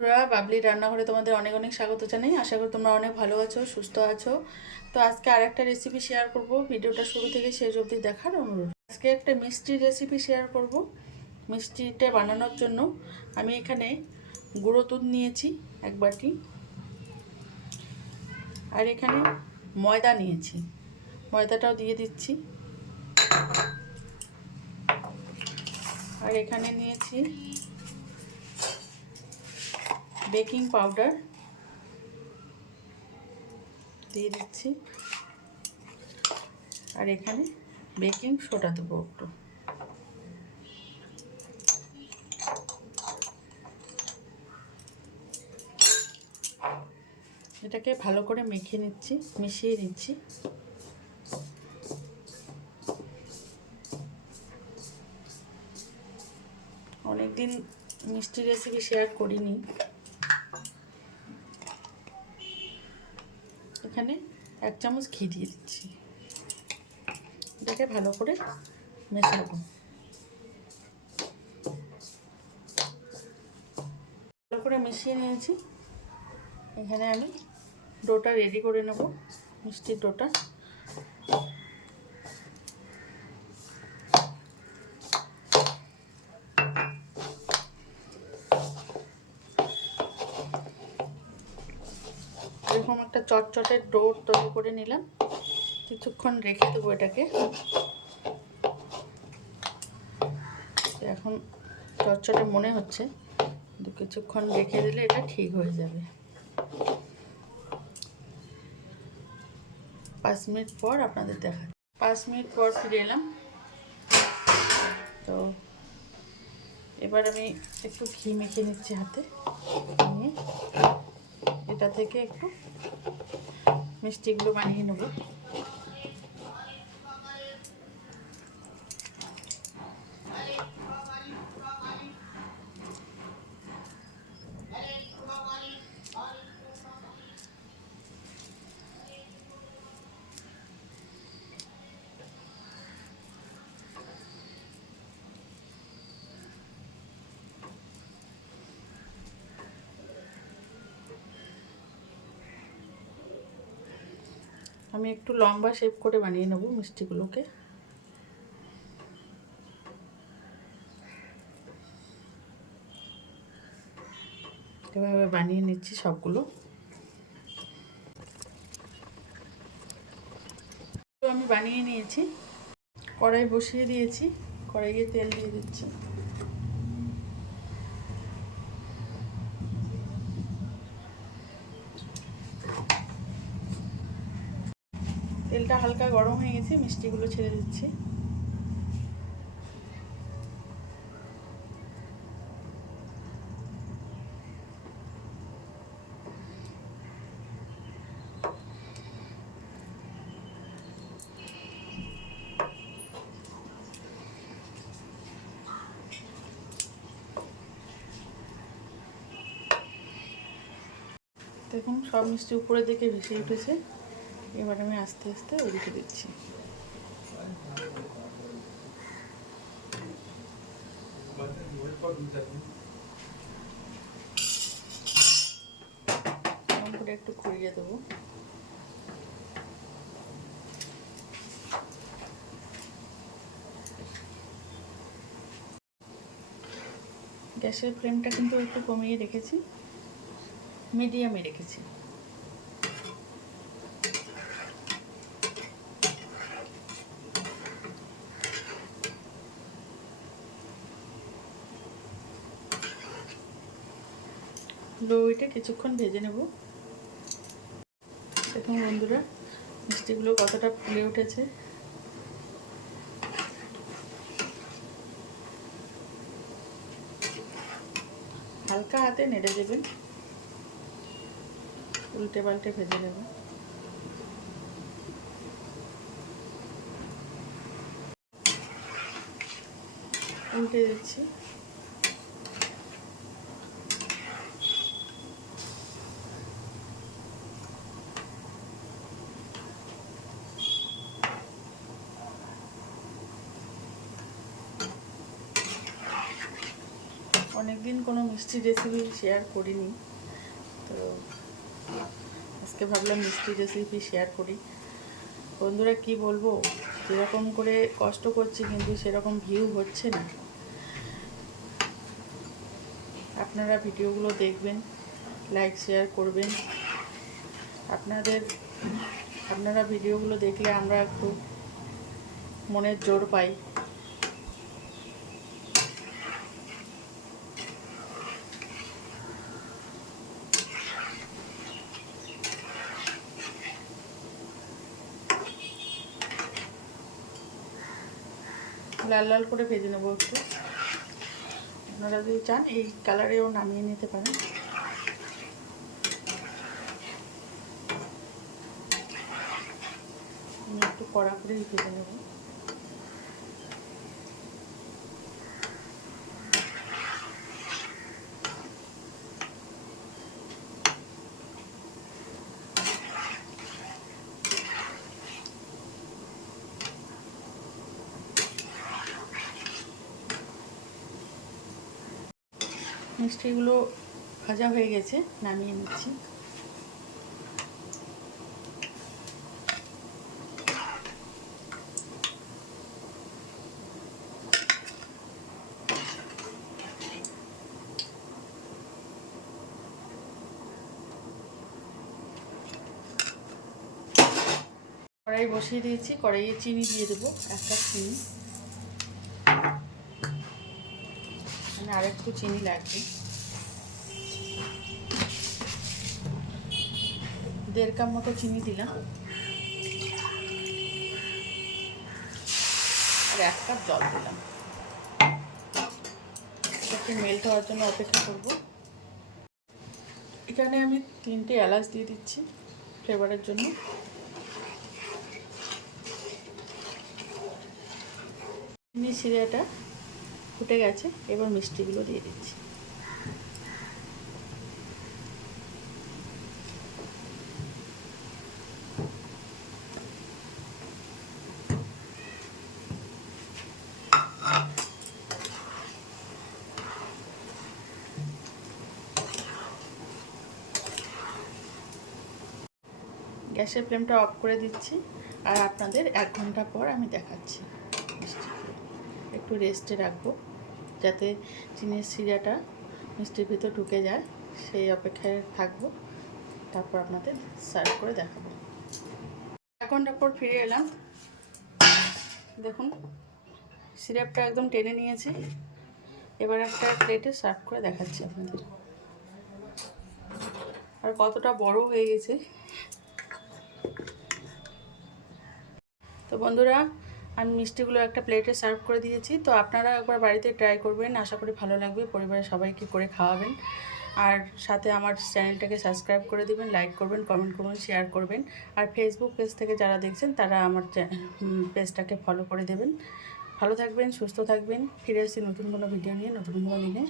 বাবলি রান্নাঘরে তোমাদের অনেক অনেক স্বাগত জানাই। আশা করি তোমরা অনেক ভালো আছো, সুস্থ আছো। তো আজকে আরেকটা রেসিপি শেয়ার করব, ভিডিওটা শুরু থেকে শেষ অবধি দেখার অনুরোধ। আজকে একটা মিষ্টির রেসিপি শেয়ার করব। মিষ্টিটা বানানোর জন্য আমি এখানে গুঁড়ো দুধ নিয়েছি 1 বাটি, আর এখানে ময়দা নিয়েছি, ময়দাটাও দিয়ে দিচ্ছি। আর এখানে নিয়েছি বেকিং পাউডার, দিয়ে দিচ্ছি। আর এখানে বেকিং সোডা দেবো একটু। এটাকে ভালো করে মিশিয়ে নিচ্ছি। অনেকদিন মিষ্টি রেসিপি শেয়ার করিনি। এখানে 1 চামচ ঘি দিয়ে দিচ্ছি। এটাকে ভালো করে মেশাবো। ভালো করে মিশিয়ে নিয়েছি। এখানে আমি ডোটা রেডি করে নেব, মিষ্টির ডোটা। এরকম একটা চটচটের ডো তৈরি করে নিলাম। কিছুক্ষণ রেখে দেবো এটাকে। এখন চটচটে মনে হচ্ছে, কিন্তু কিছুক্ষণ রেখে দিলে এটা ঠিক হয়ে যাবে। 5 মিনিট পর আপনাদের দেখাচ্ছি। 5 মিনিট পর ফিরে এলাম। তো এবার আমি একটু ঘি মেখে নিচ্ছি হাতে নিয়ে। এটা থেকে একটু মিষ্টিগুলো বানিয়ে নেব। আমি একটু লম্বা শেপ করে বানিয়ে নেব মিষ্টিগুলোকে। এভাবে বানিয়ে নিচ্ছি সবগুলো। আমি বানিয়ে নিয়েছি, কড়াই বসিয়ে দিয়েছি, কড়াইয়ে তেল দিয়ে দিচ্ছি। তেলটা হালকা গরম হয়ে গেছে, মিষ্টিগুলো ছেড়ে দিচ্ছি। দেখুন সব মিষ্টি উপরে দিকে ভেসে উঠেছে। এবার আমি আস্তে আস্তে ওদিকে দিচ্ছি। এরকম করে একটু ঘুরিয়ে দেবো। গ্যাসের ফ্লেমটা কিন্তু একটু কমিয়ে রেখেছি, মিডিয়ামে রেখেছি। লো হিটে কিছুক্ষণ ভেজে নেব। দেখুন বন্ধুরা, মিষ্টিগুলো কতটা ফুলে উঠেছে। হালকা হাতে নেড়ে দেবেন, উল্টে পাল্টে ভেজে নেবেন। উল্টে দিচ্ছি। অনেক দিন কোনো মিষ্টি রেসিপি শেয়ার করিনি, তো আজকে ভাবলাম মিষ্টি রেসিপি শেয়ার করি। বন্ধুরা কি বলবো, যেরকম করে কষ্ট করছি কিন্তু সেরকম ভিউ হচ্ছে না। আপনারা ভিডিওগুলো দেখবেন, লাইক শেয়ার করবেন। আপনারা ভিডিওগুলো দেখলে আমরা একটু মনের জোর পাই। লাল লাল করে ভেজে নেবো একটু। আপনারা যদি চান এই কালারেও নামিয়ে নিতে পারেন। আমি একটু কড়া করেই ভেজে নেব। মিষ্টিগুলো ভাজা হয়ে গেছে, নামিয়ে নিচ্ছি। কড়াই বসিয়ে দিয়েছি, কড়াইয়ে চিনি দিয়ে দেবো, 1 কাপ চিনি। মানে আরেকটু চিনি লাগবে। 1.5 কাপ মতো চিনি দিলাম, আর 1 কাপ জল দিলাম। এটাকে মেল্ট হওয়ার জন্য অপেক্ষা করব। এখানে আমি 3টে এলাচ দিয়ে দিচ্ছি ফ্লেভারের জন্য। চিনি সিরাটা ফুটে গেছে, এবার মিষ্টিগুলো দিয়ে দিচ্ছি। গ্যাসের ফ্লেমটা অফ করে দিচ্ছি, আর আপনাদের 1 ঘন্টা পর আমি দেখাচ্ছি। একটু রেস্টে রাখবো যাতে চিনির সিরাটা মিষ্টির ভিতর ঢুকে যায়, সেই অপেক্ষায় থাকবো। তারপর আপনাদের সার্ভ করে দেখাবো। 1 ঘন্টা পর ফিরে এলাম। দেখুন সিরাপটা একদম টেনে নিয়েছি। এবার একটা প্লেটে সার্ভ করে দেখাচ্ছি আপনাদের। আর কতটা বড় হয়ে গেছে। তো বন্ধুরা, আমি মিষ্টিগুলো একটা প্লেটে সার্ভ করে দিয়েছি। তো আপনারা একবার বাড়িতে ট্রাই করবেন, আশা করি ভালো লাগবে। পরিবারের সবাইকে করে খাওয়াবেন, আর সাথে আমার চ্যানেলটাকে সাবস্ক্রাইব করে দেবেন, লাইক করবেন, কমেন্ট করবেন, শেয়ার করবেন। আর ফেসবুক পেজ থেকে যারা দেখছেন তারা আমার পেজটাকে ফলো করে দেবেন। ভালো থাকবেন, সুস্থ থাকবেন। ফিরে আসছি নতুন কোনো ভিডিও নিয়ে, নতুন কোনো দিনে।